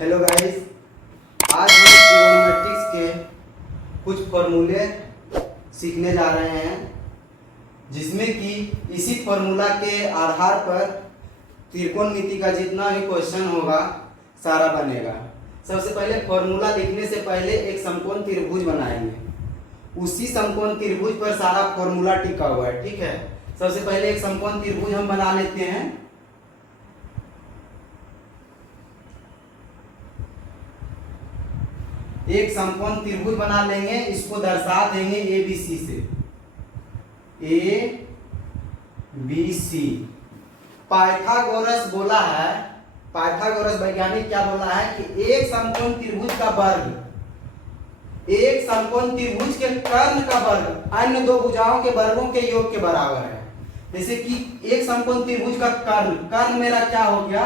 Hello guys, आज हम ट्रिगोनोमेट्रिक्स के कुछ फॉर्मूले सीखने जा रहे हैं, जिसमें कि इसी फॉर्मूला के आधार पर त्रिकोणमिति का जितना भी क्वेश्चन होगा सारा बनेगा। सबसे पहले फॉर्मूला लिखने से पहले एक समकोण त्रिभुज बनाएंगे, उसी समकोण त्रिभुज पर सारा फॉर्मूला टिका हुआ है। ठीक है, सबसे पहले एक समकोण त्रिभुज हम बना लेते हैं। एक समकोण त्रिभुज बना लेंगे, इसको दर्शा देंगे ए बी सी से। ए बी सी पाइथागोरस बोला है, पाइथागोरस वैज्ञानिक क्या बोला है कि एक समकोण त्रिभुज का वर्ग एक समकोण त्रिभुज के कर्ण का वर्ग अन्य दो भुजाओं के वर्गों के योग के बराबर है। जैसे कि एक समकोण त्रिभुज का कर्ण मेरा क्या हो गया,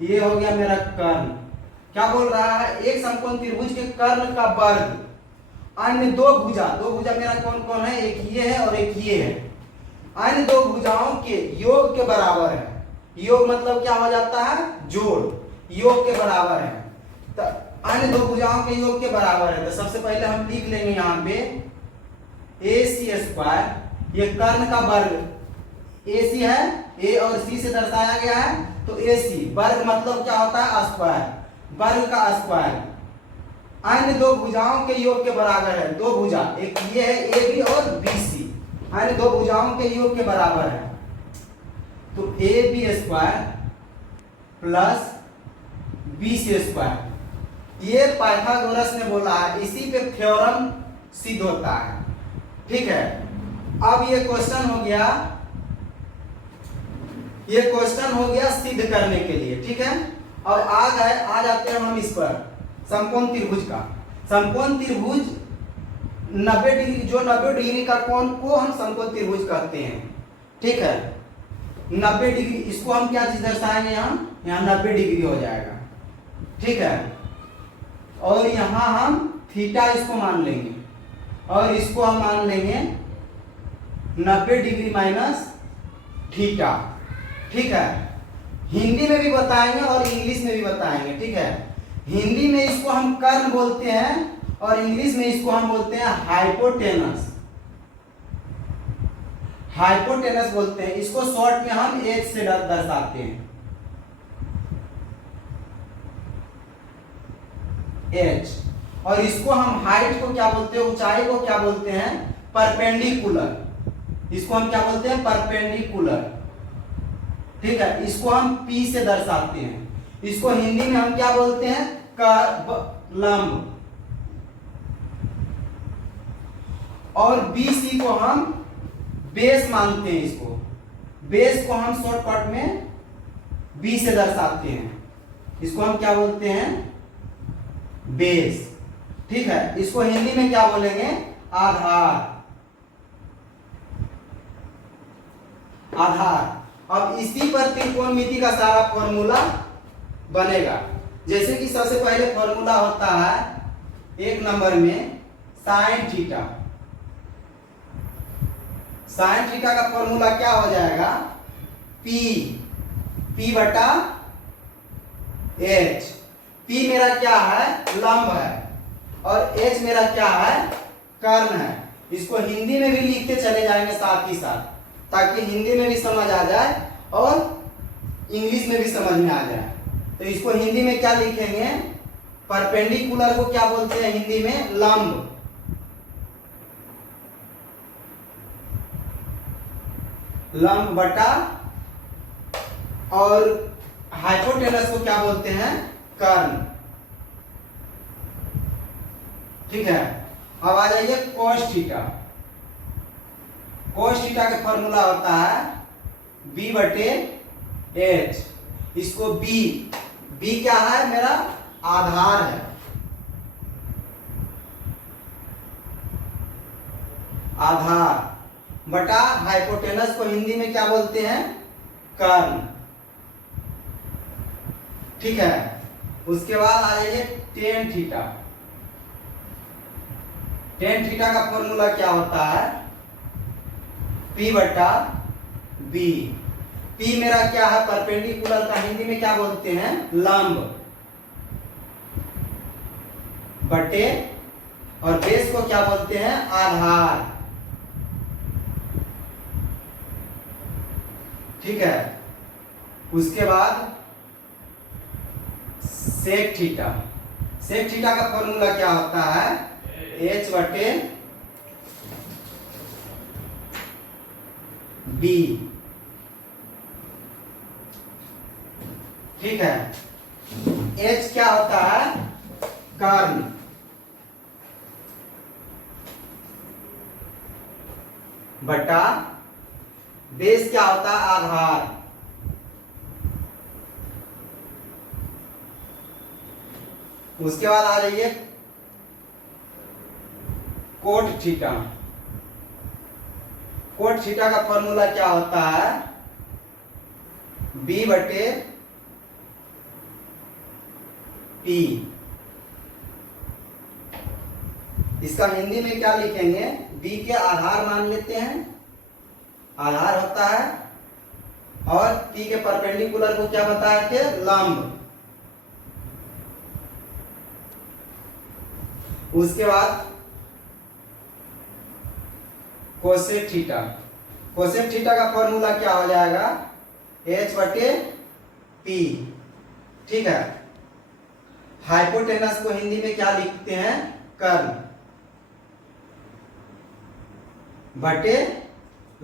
ये हो गया मेरा कर्ण। क्या बोल रहा है, एक समकोण त्रिभुज के कर्ण का वर्ग अन्य दो भुजा मेरा कौन कौन है, एक ये है और एक ये है, अन्य दो भुजाओं के योग के बराबर है। योग मतलब क्या हो जाता है, जोड़, योग के बराबर है। तो अन्य दो भुजाओं के योग के बराबर है। तो सबसे पहले हम लिख लेंगे यहाँ पे ए सी स्क्वायर, ये कर्ण का वर्ग ए सी है, ए और सी से दर्शाया गया है। तो ए सी वर्ग मतलब क्या होता है, स्क्वायर, वर्ग का स्क्वायर अन्य दो भुजाओं के योग के बराबर है। दो भुजा, एक ये है ए बी और बी सी, अन्य दो भुजाओं के योग के बराबर है। तो A B square plus B C square, ये पाइथागोरस ने बोला है, इसी पे थ्योरम सिद्ध होता है। ठीक है, अब ये क्वेश्चन हो गया, ये क्वेश्चन हो गया सिद्ध करने के लिए। ठीक है, और आ जाते हैं हम इस पर समकोण त्रिभुज का। समकोण त्रिभुज 90 डिग्री, जो 90 डिग्री का कोण को हम समकोण त्रिभुज कहते हैं। ठीक है, 90 डिग्री, इसको हम क्या चीज दर्शाएंगे, यहाँ 90 डिग्री हो जाएगा। ठीक है, और यहाँ हम थीटा इसको मान लेंगे, और इसको हम मान लेंगे 90 डिग्री माइनस थीटा। ठीक है, हिंदी में भी बताएंगे और इंग्लिश में भी बताएंगे। ठीक है, हिंदी में इसको हम कर्ण बोलते हैं और इंग्लिश में इसको हम बोलते हैं हाइपोटेनस। हाइपोटेनस बोलते हैं, इसको शॉर्ट में हम एच से दर्शाते हैं, एच। और इसको हम हाइट को क्या बोलते हैं, ऊंचाई को क्या बोलते हैं, परपेंडिकुलर। इसको हम क्या बोलते हैं, परपेंडिकुलर। ठीक है, इसको हम P से दर्शाते हैं। इसको हिंदी में हम क्या बोलते हैं, लंब। और BC को हम बेस मानते हैं, इसको बेस को हम शॉर्टकट में B से दर्शाते हैं, इसको हम क्या बोलते हैं, बेस। ठीक है, इसको हिंदी में क्या बोलेंगे, आधार, आधार। अब इसी पर त्रिकोणमिति का सारा फॉर्मूला बनेगा। जैसे कि सबसे पहले फॉर्मूला होता है एक नंबर में साइन थीटा। साइन थीटा का फॉर्मूला क्या हो जाएगा, P बटा H। P मेरा क्या है, लंब है, और H मेरा क्या है, कर्ण है। इसको हिंदी में भी लिखते चले जाएंगे साथ ही साथ, ताकि हिंदी में भी समझ आ जाए और इंग्लिश में भी समझ में आ जाए। तो इसको हिंदी में क्या लिखेंगे, परपेंडिकुलर को क्या बोलते हैं हिंदी में, लंब। लंब बटा, और हाइपोटेनस को क्या बोलते हैं, कर्ण। ठीक है, अब आ जाइए cos थीटा। cos थीटा का फॉर्मूला होता है B बटे H। इसको B क्या है, मेरा आधार है, आधार बटा हाइपोटेनस को हिंदी में क्या बोलते हैं, कर्ण। ठीक है, उसके बाद आ जाइए tan थीटा। tan थीटा का फॉर्मूला क्या होता है, P बटा B। P मेरा क्या है, परपेंडिकुलर का हिंदी में क्या बोलते हैं, लंब। बटे, और बेस को क्या बोलते हैं, आधार। ठीक है, उसके बाद सेक थीटा। सेक थीटा का फॉर्मूला क्या होता है, h बटे b। ठीक है, h क्या होता है, कर्ण, बटा बेस क्या होता है, आधार। उसके बाद आ जाइए कोट थीटा। कोट थीटा का फॉर्मूला क्या होता है, b बटे p। इसका हिंदी में क्या लिखेंगे, b के आधार मान लेते हैं, आधार होता है, और p के परपेंडिकुलर को क्या बताए थे, लंब। उसके बाद कोसेक थीटा। कोसेक थीटा का फॉर्मूला क्या हो जाएगा, h बटे p। ठीक है, हाइपोटेनस को हिंदी में क्या लिखते हैं, कर्ण, बटे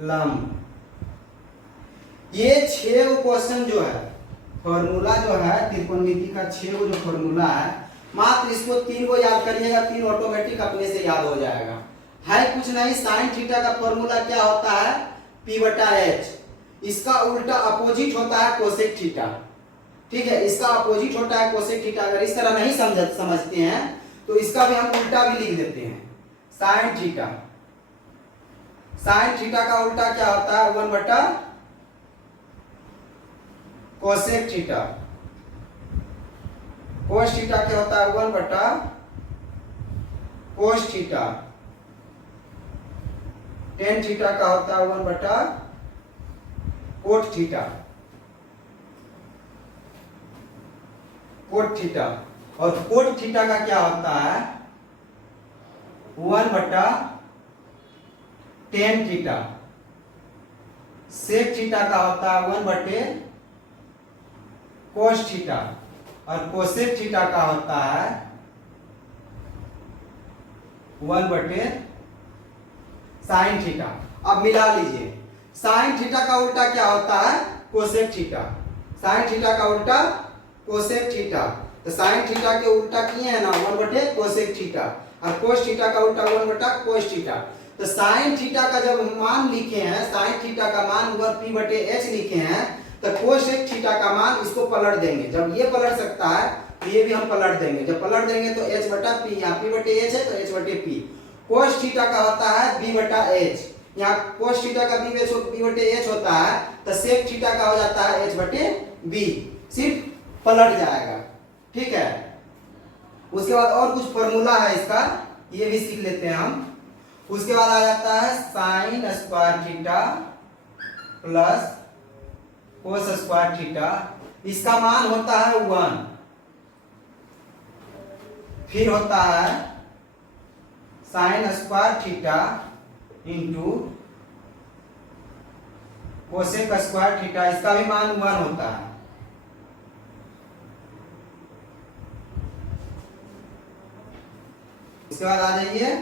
लंब। ये 6 क्वेश्चन जो है, फॉर्मूला जो है त्रिकोणमिति का 6 जो फॉर्मूला है, मात्र इसको 3 को याद करिएगा, 3 ऑटोमेटिक अपने से याद हो जाएगा। है कुछ नहीं, साइन थीटा का फॉर्मूला क्या होता है, p बटा h। इसका उल्टा अपोजिट होता है कोसेक थीटा। ठीक है, इसका अपोजिट होता है कोसेक थीटा। अगर इस तरह नहीं समझते हैं तो इसका भी हम उल्टा भी लिख देते हैं, साइन थीटा। साइन थीटा का उल्टा क्या होता है, 1 बटा कोसेक थीटा। कोस थीटा क्या होता है, 1 बटा कोस थीटा। टेन थीटा का होता है 1 बटा कोट थीटा। कोट थीटा, और कोट थीटा का क्या होता है, 1 बटा टेन थीटा। सेक थीटा का होता है 1 बटे कोस थीटा, और कोसेक थीटा का होता है 1 बटे साइन थीटा। अब मिला लीजिए, साइन थीटा का उल्टा क्या होता है, कोसेक थीटा। साइन थीटा का उल्टा कोसेक थीटा। तो साइन थीटा के उल्टा किए हैं ना, 1 बटे कोसेक थीटा, और कोस थीटा का उल्टा 1 बटा कोस थीटा। तो साइन थीटा का जब मान लिखे हैं, साइन थीटा का मान ऊपर p बटे h लिखे हैं, तो कोसेक थीटा का मान इसको पलट देंगे। जब ये पलट सकता है तो ये भी हम पलट देंगे। जब पलट देंगे तो h बटा p, यहाँ p बटे h है तो h बटे p। कोस थीटा का होता है b बटा h, यहाँ कोस थीटा का b बटे h होता है, तो सेक थीटा का हो जाता है h बटे b। सिर्फ पलट जाएगा। ठीक है, उसके बाद और कुछ फॉर्मूला है इसका, ये भी सीख लेते हैं हम। उसके बाद आ जाता है sine square theta plus cos square theta. इसका मान होता है 1। फिर होता है sine square theta into cosec square theta, इसका भी मान 1 होता है। इसके बाद आ जाइए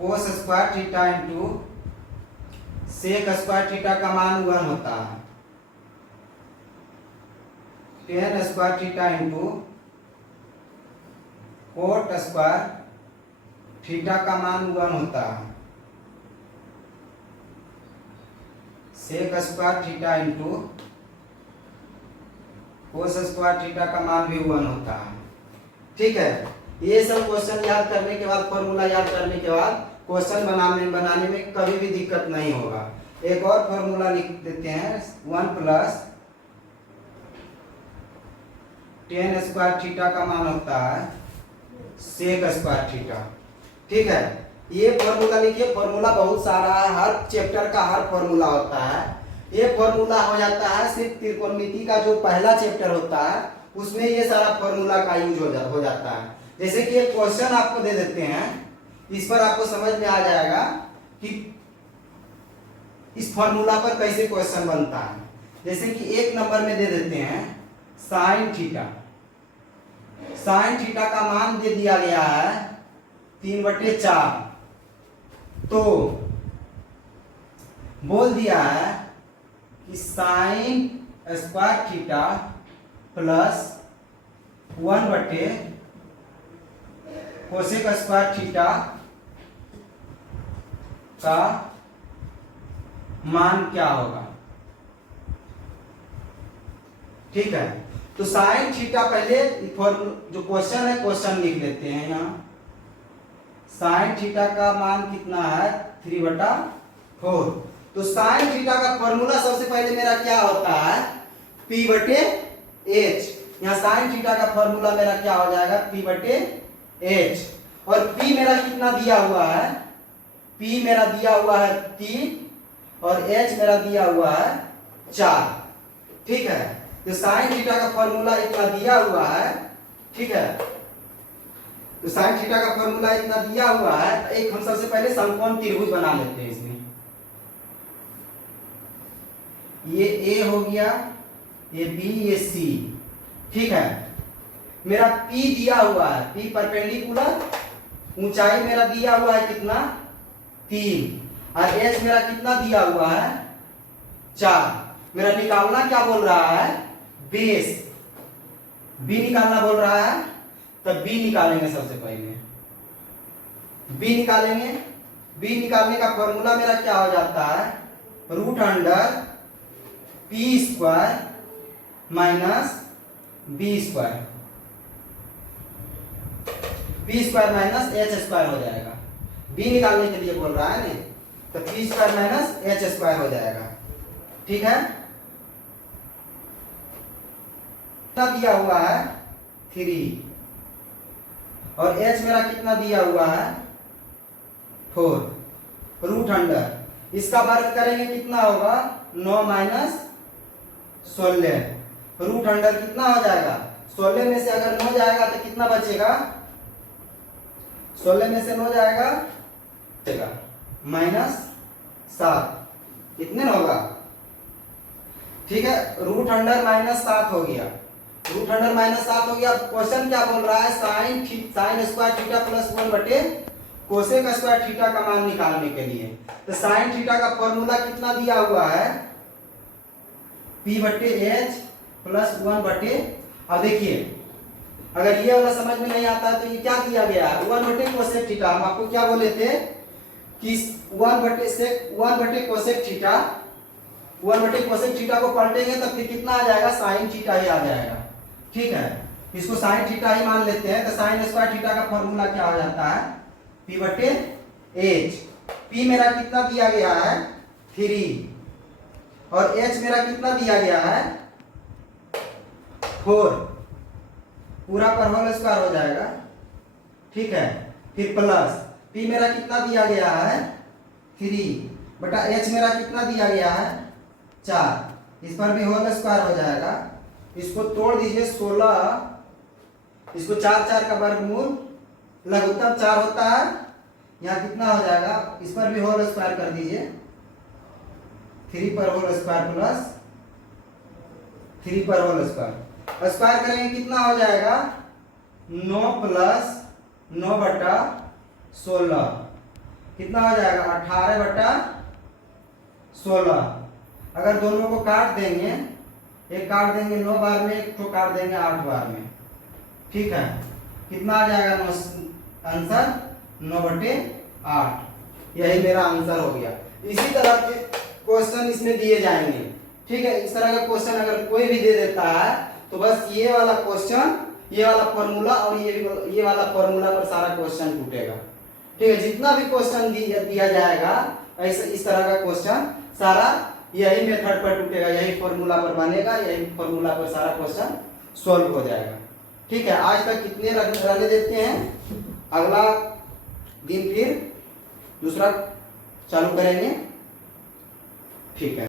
cos square theta into sec square theta का मान 1 होता है। Tan square theta into cot square theta का मान 1 होता है। Sec square theta into cos square theta का मान भी 1 होता है। ठीक है, ये सब क्वेश्चन याद करने के बाद, फॉर्मूला याद करने के बाद क्वेश्चन बनाने में कभी भी दिक्कत नहीं होगा। एक और फॉर्मूला लिख देते हैं, 1 प्लस टेन स्क्वायर थीटा का मान होता है सेक स्क्वायर थीटा। ठीक है, ये फॉर्मूला लिखिए। फॉर्मूला बहुत सारा है, हर चैप्टर का हर फॉर्मूला होता है। ये फॉर्मूला हो जाता है सिर्फ त्रिकोणमिति का जो पहला चैप्टर होता है उसमें ये सारा फॉर्मूला का यूज हो जाता है। जैसे कि एक क्वेश्चन आपको दे देते हैं, इस पर आपको समझ में आ जाएगा कि इस फॉर्मूला पर कैसे क्वेश्चन बनता है। जैसे कि एक नंबर में दे देते हैं साइन थीटा। साइन थीटा का मान दे दिया गया है 3/4। तो बोल दिया है कि sine square theta plus 1 cosec square theta का मान क्या होगा। ठीक है, तो साइन थीटा पहले जो क्वेश्चन है क्वेश्चन लिख लेते हैं यहाँ। साइन थीटा का मान कितना है 3/4। तो साइन थीटा का फॉर्मूला सबसे पहले मेरा क्या होता है P/H। यहाँ साइन थीटा का फॉर्मूला मेरा क्या हो जाएगा P/H। और P मेरा कितना दिया हुआ है, P मेरा दिया हुआ है 3 और H मेरा दिया हुआ है 4। ठीक है, तो साइन थीटा का फॉर्मूला इतना दिया हुआ है। ठीक है, तो साइन थीटा का फॉर्मूला इतना दिया हुआ है। एक हम सबसे पहले समकोण त्रिभुज बना लेते हैं। इसमें ये A हो गया, ये B, ये C। ठीक है, मेरा P दिया हुआ है, P परपेंडिकुलर, ऊंचाई मेरा दिया हुआ है कितना 3 और H मेरा कितना दिया हुआ है 4। मेरा निकालना क्या बोल रहा है बेस, B निकालना बोल रहा है। तब B निकालेंगे सबसे पहले, B निकालेंगे। B निकालने का फॉर्मूला मेरा क्या हो जाता है √P² minus B²। P² minus H² हो जाएगा। B निकालने के लिए बोल रहा है नहीं, तो P² माइनस H² हो जाएगा। ठीक है, कितना दिया हुआ है 3 और H मेरा कितना दिया हुआ है 4। √, इसका वर्ग करेंगे कितना होगा 9 माइनस 16। √, कितना हो जाएगा 16 में से अगर 9 जाएगा तो कितना बचेगा, 16 में से 9 जाएगा -7। कितने होगा। ठीक है, √, -7 हो गया। √, -7 हो गया। क्वेश्चन क्या बोल रहा है sine square theta plus 1 cosec square theta का मान निकालने के लिए। तो साइन थीटा का फॉर्मूला कितना दिया हुआ है P/H प्लस 1 अब देखिए अगर ये वाला समझ में नहीं आता है तो ये क्या किया गया है 1 कोसेक थीटा। हम आपको क्या बोले थे कि 1 कोसेक थीटा, 1 कोसेक थीटा को पलटेंगे तो फिर कितना आ जाएगा साइन थीटा ही आ जाएगा। ठीक है, इसको साइन थीटा ही मान लेते हैं। तो साइन स्क्वायर थीटा का फॉर्मूला क्या हो जाता है P/H। P मेरा कितना दिया गया है 3 और H मेरा कितना दिया गया है 4। पूरा पर होल स्क्वायर हो जाएगा। ठीक है, फिर प्लस P मेरा कितना दिया गया है 3 बटा H मेरा कितना दिया गया है 4। इस पर भी होल स्क्वायर हो जाएगा। इसको तोड़ दीजिए 16, इसको 4 का वर्गमूल लघुत्तम 4 होता है। यहाँ कितना हो जाएगा, इस पर भी होल स्क्वायर कर दीजिए। 3 पर होल स्क्वायर प्लस 3 पर होल स्क्वायर, स्क्वायर करेंगे कितना हो जाएगा 9 प्लस 9 बटा 16 कितना हो जाएगा 18 बटा 16। अगर दोनों को काट देंगे, एक काट देंगे 9 बार में, एक तो काट देंगे 8 बार में। ठीक है, कितना आ जाएगा आंसर 9/8। यही मेरा आंसर हो गया। इसी तरह के क्वेश्चन इसमें दिए जाएंगे। ठीक है, इस तरह का क्वेश्चन अगर कोई भी दे देता है तो बस ये वाला क्वेश्चन, ये वाला फॉर्मूला और ये वाला फॉर्मूला पर सारा क्वेश्चन टूटेगा। ठीक है, जितना भी क्वेश्चन दिया जाएगा ऐसे इस तरह का क्वेश्चन सारा यही मेथड पर टूटेगा, यही फॉर्मूला पर बनेगा, यही फॉर्मूला पर सारा क्वेश्चन सॉल्व हो जाएगा। ठीक है, आज तक कितने रहने देते हैं, अगला दिन फिर दूसरा चालू करेंगे। ठीक है।